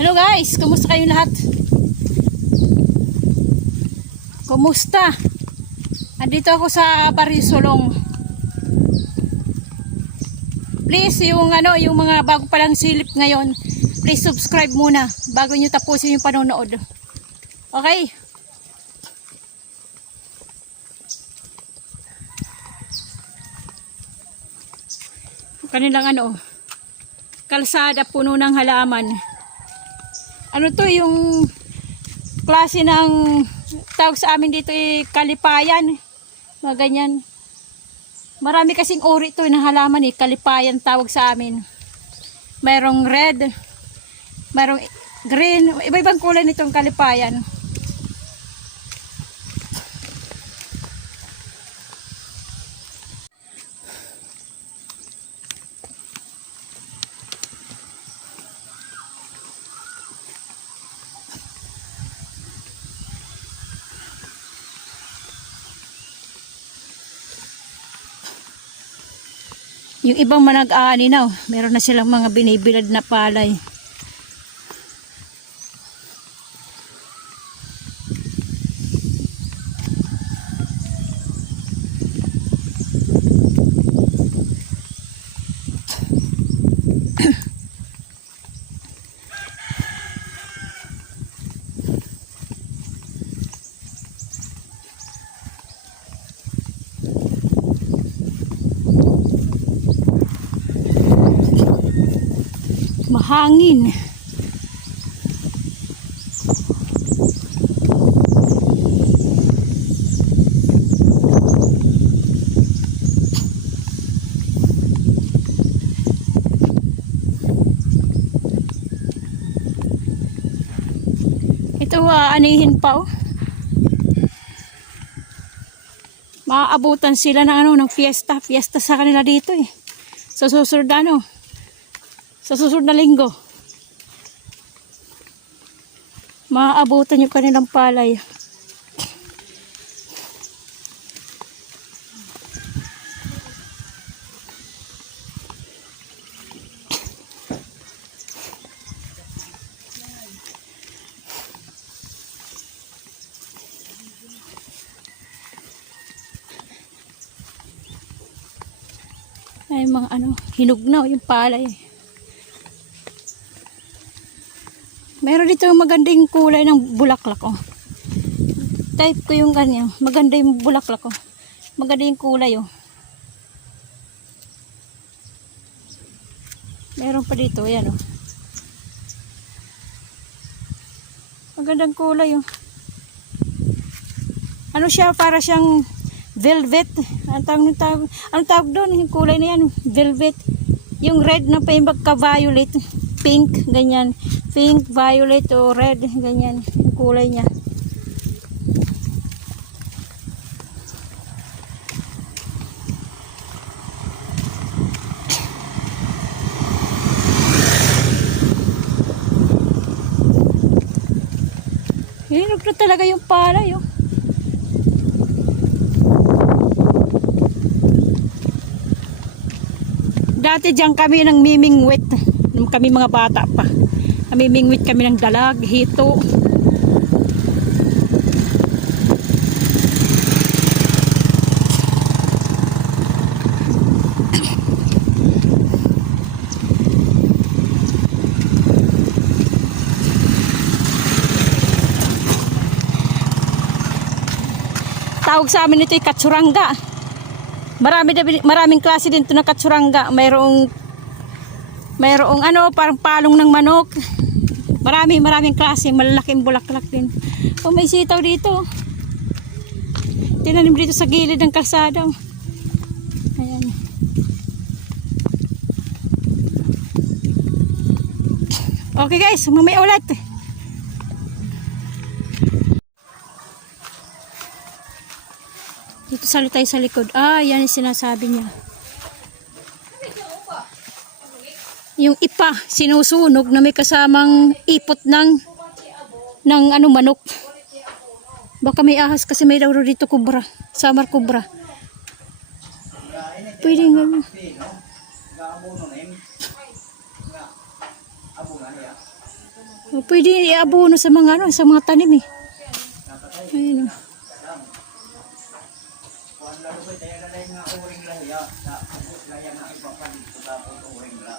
Hello guys, kumusta kayo lahat? Kumusta? Andito ako sa Barisolong. Please, yung ano, yung mga bago palang silip ngayon, please subscribe muna bago nyo tapusin yung panonood. Okay? Kanilang ano, kalsada puno ng halaman. Ano to yung klase ng tawag sa amin dito eh, kalipayan. Mga ganyan. Marami kasing uri to ng halaman eh, kalipayan tawag sa amin. Mayroong red, mayroong green, iba-ibang kulay nitong kalipayan. Yung ibang manag-aani na, oh, meron na silang mga binibilad na palay. Mahangin. Ito ah, anihin pa oh. Maaabutan sila ng ano, ng fiesta. Fiesta sa kanila dito eh. Sa susunod na, ano, sa susunod na linggo. Maaabutan yung kanilang palay. Ay mga ano, hinog na yung palay. Meron dito yung magandang kulay ng bulaklak oh. Type ko yung ganyan. Maganda yung bulaklak oh. Maganda yung kulay oh. Meron pa dito, ayan oh. Magandang kulay oh. Ano siya? Para siyang velvet. Ang tawag, tawag, ang tawag doon, yung kulay na yan, velvet. Yung red na pa yung magka-violet, pink, ganyan. Pink, violet o red, ganyan. Yung kulay niya. Hinog na talaga yung palay, oh. Dati diyan kami nang mimingwit. Nung kami mga bata pa. Namimingwit kami ng dalag, hito. Tawag sa amin ito ay katsuranga. Marami maraming klase din to ng katsuranga. Mayroong mayroong ano, parang palong ng manok. Marami, maraming klase, malalaking bulaklak din. Oh, may sitaw dito. Tinanim dito sa gilid ng kalsada. Ayan. Okay guys, mamaya ulit. Dito sa tayo sa likod. Ah, yan yung sinasabi niya. Yung ipa, sinusunog na may kasamang ipot ng ng ano manok. Baka may ahas kasi may daw dito kubra. Samar kubra. Pwede nga. O, pwede iabono sa mga ano, sa mga tanim eh. Ayun o.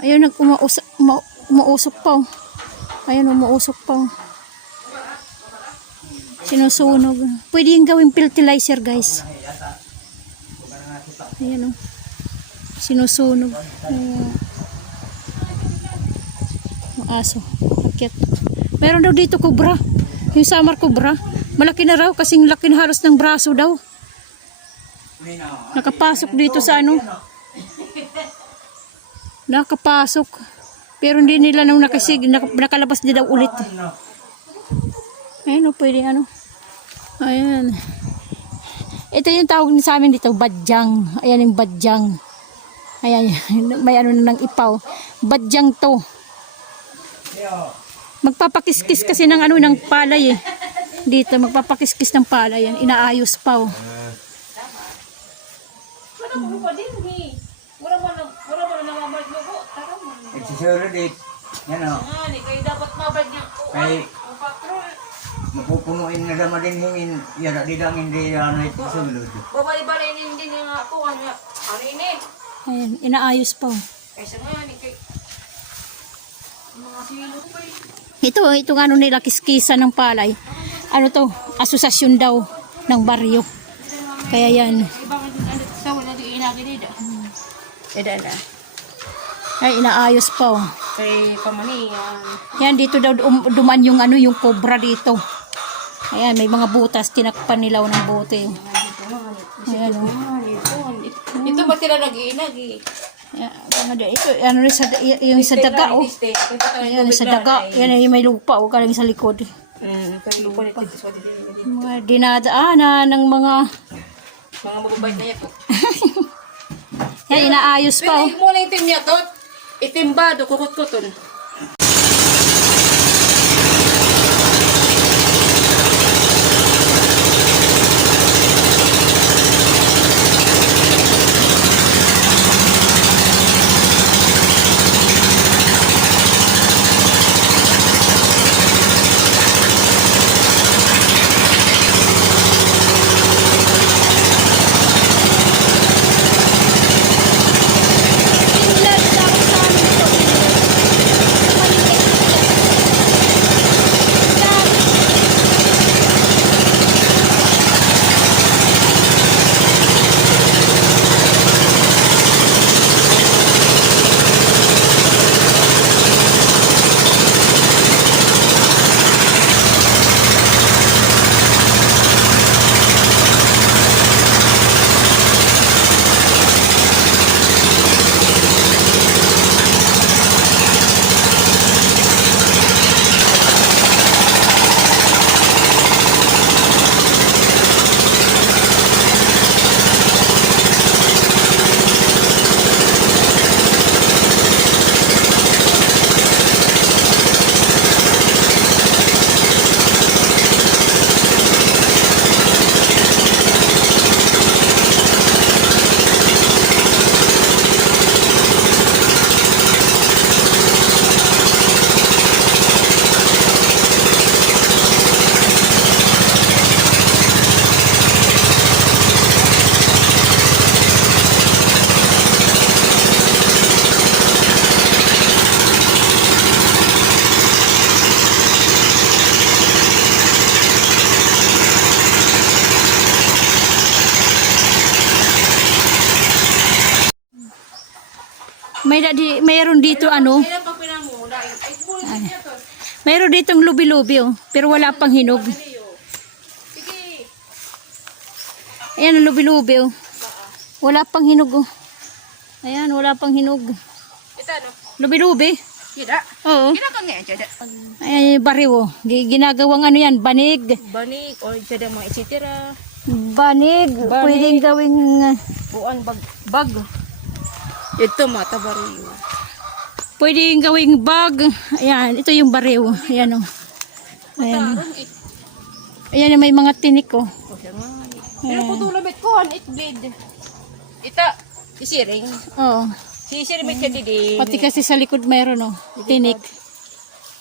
Ayun, nag umausok, uma, umuusok pa oh. Ayun, umuusok pa oh. Sinusunog. Pwede yung gawing fertilizer guys. Ayan oh. Sinusunog. Ang aso. Akit. Meron daw dito kubra. Yung summer kubra. Malaki na raw kasing laki na halos ng braso daw. Nakapasok dito sa ano. Nakapasok. Pero hindi nila nung nakasig, nak- nakalabas din daw ulit. Ayun o, pwede ano. Ayan. Ito yung tawag sa amin dito, badyang. Ayan yung badyang. Ayan, may ano na ng ipaw. Badyang to. Magpapakiskis kasi ng ano ng palay eh. Dito magpapakiskis ng palay yan. Inaayos pa oh. Nagsisulod eh. Yan o. Kay mapupunuin na naman din hingin. Yara di lang hindi ano itisulod. Babali-balinin din yung ako, ano, ano ini? Ayan, inaayos pa oh. Kaysa nga, ni kay... Mga kilo pa eh. Ito, ito ano nila kiskisa ng palay. Ano to? Asosasyon daw ng baryo. Kaya yan. Ibang ano, sa wala di inagin nila. Eda na. Ay, inaayos pa oh. Kay pamani, yan. Yan, dito daw um, duman yung ano, yung cobra dito. Ayan, may mga butas, tinakpan nila ng bote. oh. Ayan oh. Ah, dito. Ito ba sila nag-iinag eh? Yan, da- ito, ano sa, yung sa daga oh. Ayan, sa daga. Yan, yung may lupa oh, kalang sa likod. Kay lupa nito. Mga dinadaanan ng mga, Mga mababait na yato. yan, inaayos pa oh. Pero mo na itim niya to. Itim ba? May, di, mayroon dito ano? Ay, mayroon ditong lubi-lubi oh, pero wala pang hinog. Sige. Ayan ang lubi-lubi oh. Wala pang hinog oh. Ayan, wala pang hinog. Ito ano? Lubi-lubi. Kira? Oo. Kira ka nga dyan. Yung bariw oh. Gi- Ginagawang ano yan, banig. Banik o dyan mga isitira. Banig. Pwedeng gawing uh, Buan bag. Bag. Ito mata bariyo. pwedeng gawing bag. Ayan, ito yung bariw. Ayan oh. Ayan. It. Ayan may mga tinik oh. O nga. Pero putulo bet ko an it blade. Ita. Sisiring. Oo. Sisiring bet ka didi. Pati kasi sa likod mayroon oh. Tinik.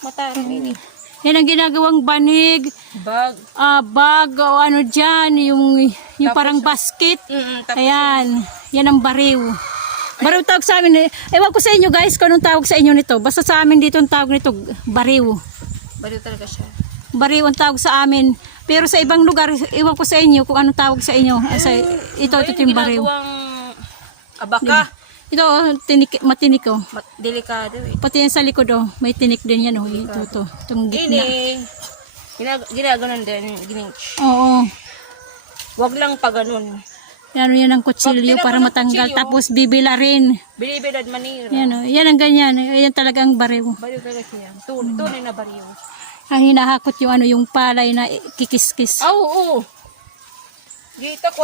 Mata, mini. Yan ang ginagawang banig, Bag. ah, bag o ano dyan, yung, yung parang basket. Mm, tapos, Ayan, yan ang bariw. Bariw tawag sa amin. eh. Ewan ko sa inyo guys kung anong tawag sa inyo nito. Basta sa amin dito ang tawag nito, bariw. baliw talaga siya. Bariw ang tawag sa amin. Pero sa ibang lugar, ewan ko sa inyo kung anong tawag sa inyo. Ah, Sa, ito, ito yung bariw. Abaka. Ito, tinik, matinik oh. Mat delikado eh. Pati yan sa likod oh, may tinik din yan oh. Ito, ito, itong gitna. Ini, ginag ginaganon din, gininch. Oo. Wag lang pa ganun. Yan, yan ang kutsilyo para matanggal. Tapos bibila rin. Bilibilad manira. Yan oh, yan ang ganyan. Yan talagang bariw. Baliw talaga siya. Tun tunay na baliw. Ang hinahakot yung ano, yung palay na kikis-kis. Ah, oo. Dito ko,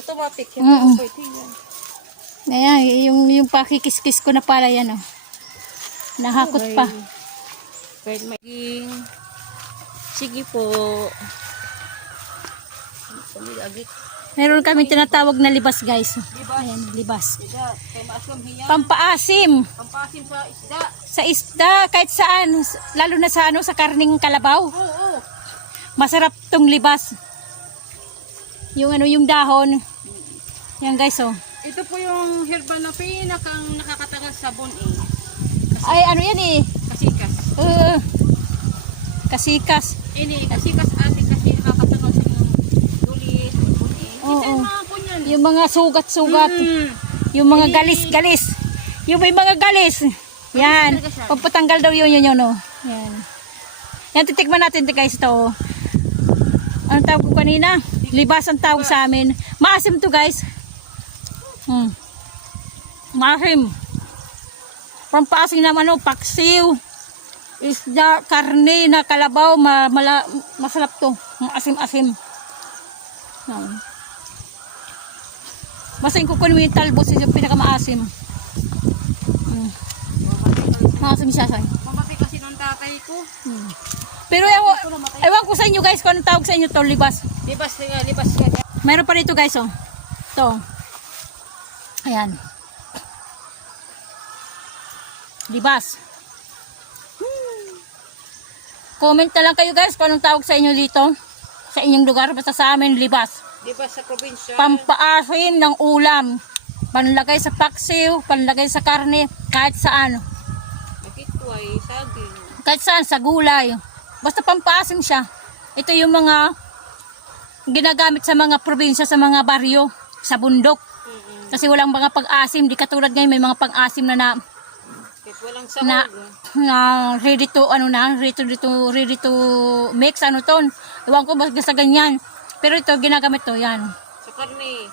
automatic. Yan Mm-mm. Pwede yan. Ayan, yung, yung pakikis-kis ko na palay yan oh. Nahakot pa. Pwede maging... Sige po. Meron kami tinatawag na libas guys. Ayan, libas. Pampaasim Pampasim sa isda. sa isda kahit saan, lalo na sa ano sa karning kalabaw. Masarap tong libas. Yung ano yung dahon. Yan guys oh. Ito po yung herbal na pinakang nakakatagal sa sabon eh. Ay ano yan eh. Kasikas. Uh, kasikas. Ini, kasikas atin kasi nakakatagal sa yung dulis, sabon eh. Oo. Yung mga kunyan. Yung mga sugat-sugat. Mm. Yung mga galis-galis. Yung may mga galis. Yan. Pagpatanggal daw yun yun yun. Oh. Yan. Yan, titikman natin guys ito. oh. Ang tawag ko kanina? Libas ang tawag sa amin. Maasim to guys. Hmm. Maasim. Pampasing naman oh, paksiw. Isda, karne na kalabaw, ma, mala, masarap to. Maasim-asim. Yan. Basta yung kukunin mo yung talbos, yun yung pinakamaasim. Mm. Maasim siya, say. Mamatay kasi ng tatay ko. Mm. Pero ewan, ewan ko sa inyo guys kung anong tawag sa inyo to, libas. Libas nga, libas. Meron pa dito guys, oh. Ito. Ayan. Libas. Hmm. Comment na lang kayo guys kung anong tawag sa inyo dito. Sa inyong lugar, basta sa amin, libas. Libas sa probinsya. pampaasim ng ulam. Panlagay sa paksiw, panlagay sa karne, kahit saan. Nakitway, saging. Kahit saan, sa gulay. Basta pampaasim siya. Ito yung mga ginagamit sa mga probinsya, sa mga baryo, sa bundok. Kasi walang mga pag-asim, di katulad ngayon may mga pang-asim na na, walang na, sahog. na ready to, ano na, ready to, ready to, ready to mix, ano ton. Ewan ko ba sa ganyan. Pero ito, ginagamit to, yan. Sa karne.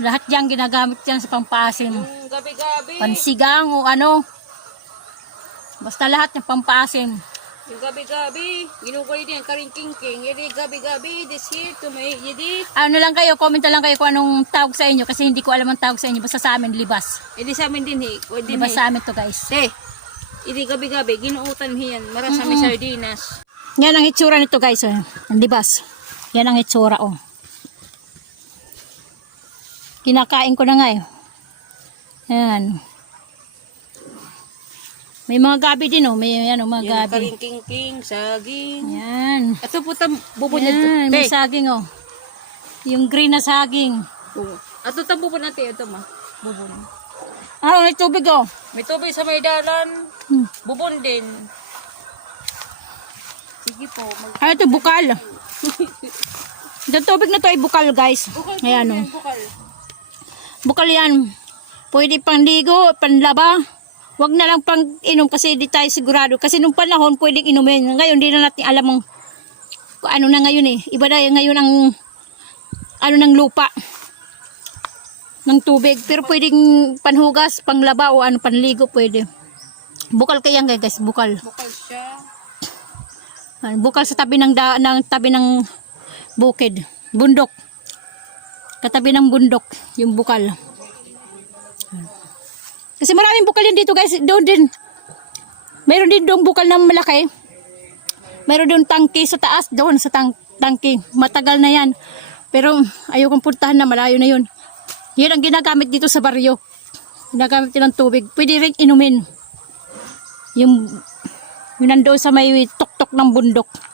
Lahat yan ginagamit yan sa pampaasim. Yung gabi-gabi. pansigang o ano. Basta lahat ng pampaasim. Yung gabi-gabi. Ginugay din. Karing-king-king. Yadi gabi-gabi. This here to may. Yadi. Ano lang kayo, comment lang kayo kung anong tawag sa inyo kasi hindi ko alam ang tawag sa inyo. Basta sa amin, libas. Yadi sa amin din eh. Pwede Libas sa amin to guys. Eh. Idi gabi-gabi. Ginuutan hiyan. Marasami sardinas. Yan ang itsura nito guys. Oh. Ang libas. Yan ang itsura oh. Kinakain ko na nga eh. Yan. May mga gabi din oh. May ano, mga Yung gabi. karing-king-king. Saging. Yan. Ito po tam. Bubunyan to. Yan, may saging oh. Yung green na saging. Oo. Ato tam bubun natin. Ito ma. Bubun. Ah, may tubig oh. May tubig sa may dalan. Hmm. Bubon din. Sige po. Mag Ano to, bukal. Yung tubig na to ay bukal, guys. bukal Ayan, yan, oh. Bukal. Bukal yan. Pwede pang ligo, panlaba. Huwag na lang pang inom kasi di tayo sigurado. Kasi nung panahon, pwedeng inumin. Ngayon, di na natin alam ang ano na ngayon eh. Iba na ngayon ang ano ng lupa ng tubig. Pero pwedeng panhugas, panglaba o ano, panligo pwede. Bukal kaya guys, bukal. Bukal siya. Bukal sa tabi ng, da, ng tabi ng bukid. Bundok. Katabi ng bundok, yung bukal. Kasi maraming bukal yan dito guys. Doon din. Meron din doon bukal na malaki. Meron doon tangki sa taas. Doon sa tang tangki. Matagal na yan. Pero ayaw kong puntahan na malayo na yun. Yan ang ginagamit dito sa baryo. Ginagamit din ng tubig. Pwede rin inumin. Yung nandoon sa may tuktok ng bundok.